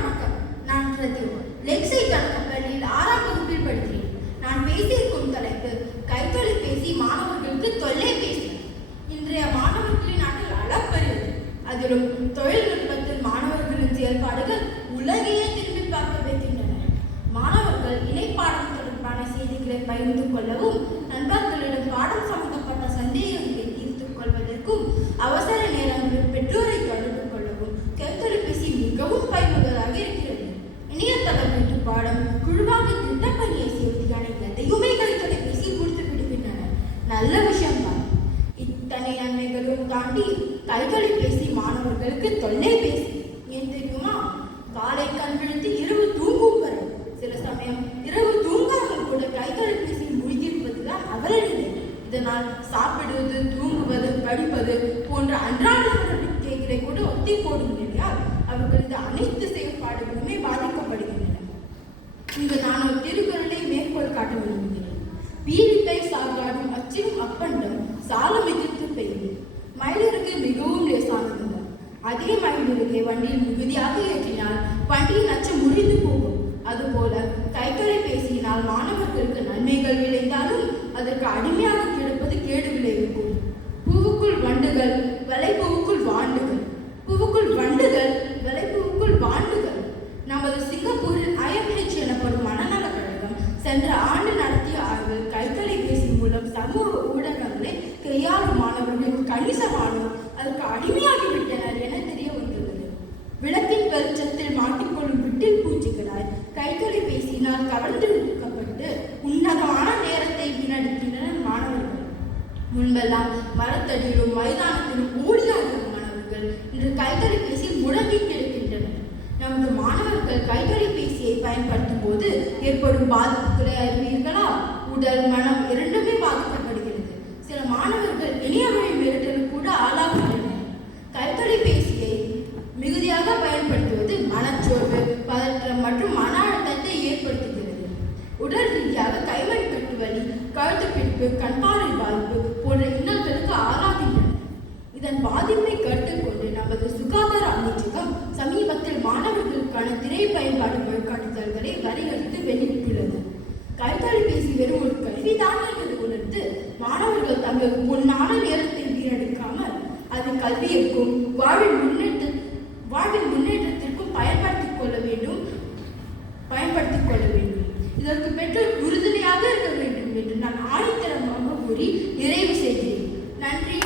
வணக்கம். நான் ரதி. லெக்ஸைட் பள்ளியில் 6ஆம் வகுப்பில் படிக்கிறேன். நான் பேசியிருக்கும் தலைப்பு கைத்தொலைபேசி மாணவர்களுக்கு தொல்லைபேசி. இன்றைய மாணவர்களின் நாட்டில் அளப்பரியது. அதிலும் தொழில்நுட்பத்தில் மாணவர்களின் செயல்பாடுகள் உலகையே திரும்பி பார்க்க வைக்கின்றன. மாணவர்கள் இணைப்பாடம் தொடர்பான செய்திகளை பகிர்ந்து கொள்ளவும், நண்பர்களிடம் பாடம் சம்பந்தப்பட்ட சந்தேகங்களை தீர்த்துக் கொள்வதற்கும், அவசர நேரங்களில் பெற்றோரை தொடர்பு கொள்ளவும் கைத்தொலைபேசி மிகவும் பயனுள்ளதாக இருக்கிறது. இணையதள வீட்டு பாடம், குழுவாக திட்டப்பணியை செய்வதற்கான எதையுமே கைத்தொலைபேசி கொடுத்து விடுகின்றன. நல்ல விஷயம்தான். இத்தனை நன்மைகளும் தாண்டி கைத்தொலைபேசி மாணவர்களுக்கு தொல்லைபேசி. ஏன் தெரியுமா? காலை கண்விழித்து இரவு தூங்கும் வரை, சில சமயம் இரவு தூங்காமல் கூட கைத்தொலைபேசி மூழ்கியிருப்பதுதான் அவரநிலை. இதனால் சாப்பிடுவது, தூங்குவது, படிப்பது போன்ற அன்றாட நடவடிக்கைகளை கூட ஒத்தி போடும் நிலையால் அவர்களது அனைத்து செயல்பாடுகளுமே பாதிக்கப்படுகின்றன. இங்கு நான் ஒரு திருக்குறளை மேற்கோள் காட்ட விரும்புகிறேன். வீரிட்டை சாகாடும் அச்சிலும் அப்பண்டம் சால மிகுத்து பெய்யும். மயிலிறகு மிகவும் லேசானது. அதே மயிலிறகை வண்டியில் மிகுதியாக ஏற்றினால் வண்டியின் அச்சம் முறிந்து போகும். அதுபோல கைத்தொலைபேசியினால் மாணவர்களுக்கு நன்மைகள் விளைந்தாலும் அதற்கு அடிமையாக கிடப்பது கேடு விளைவிக்கும். பூவுக்குள் வண்டுகள், வலைப்பூவுக்குள் வாண்டுகள். பூவுக்குள் வண்டுகள், வலைப்பூவுக்குள் வாண்டுகள். நமது சிங்கப்பூரில் IMH எனப்படும் மனநல கழகம் சென்ற ஆண்டு நடத்திய ஆய்வில் கைத்தொலைபேசி மூலம் சமூக ஊடகங்களை கையாளும் மாணவர்கள் கணிசமானோர் அதற்கு அடிமையாகிவிட்டனர் என தெரிய வந்துள்ளது. விளக்கின் வெளிச்சத்தில் மாட்டிக்கொள்ளும் விட்டில் பூச்சிகளாய் கைத்தொலைபேசியினால் கவர்ந்தெடுக்கப்பட்டு உன்னதமான நேரத்தை வீணடிக்கின்றனர் மாணவர்கள். முன்பெல்லாம் மரத்தடியிலும் மைதானத்திலும் ஓடியாடும் மாணவர்கள் இன்று கைத்தொலைபேசி முடங்கி கிடக்கின்றனர். நமது மாணவர்கள் கைத்தொலைபேசியை பயன்படுத்தும் போது ஏற்படும் பாதிப்புகளை அறிவீர்களா? உடல், மனம் இரண்டுமே பாதிக்கப்படுகிறது. சில மாணவர்கள் இணைய வழி மிரட்டலுக்கு கூட ஆளாகின்றனர். கைத்தொலைபேசியை மிகுதியாக பயன்படுத்துவது மனச்சோர்வு, பதற்றம் மற்றும் மன அழுத்தத்தை ஏற்படுத்துகிறது. உடல் ரீதியாக கைமணி கட்டு வலி, கழுத்து பிடிப்பு, கண்பார்வை பாதிப்பு போன்ற இன்னல்களுக்கு ஆளாகின்றனர். இதன் பாதிப்பை கருத்தில் கொண்டு நமது சுகாதார அமைச்சகம் சமீபத்தில் மாணவர்களுக்கான திரை பயன்பாடு வழிகாட்டுதல்களை வரையறுத்து வெளியிட்டுள்ளது. கைத்தொலைபேசி வெறும் ஒரு கல்விதான் என்பதை உணர்ந்து மாணவர்கள் தங்கள் பொன்னான நேரத்தை வீணடிக்காமல் அது கல்வியிற்கும் வாழ்வின் முன்னேற்றத்திற்கும் பயன்படுத்திக் கொள்ள வேண்டும். இதற்கு பெற்றோர் உறுதுணையாக இருக்க வேண்டும் என்று நான் ஆணித்தரமாக கூறி நிறைவு செய்கிறேன். நன்றி.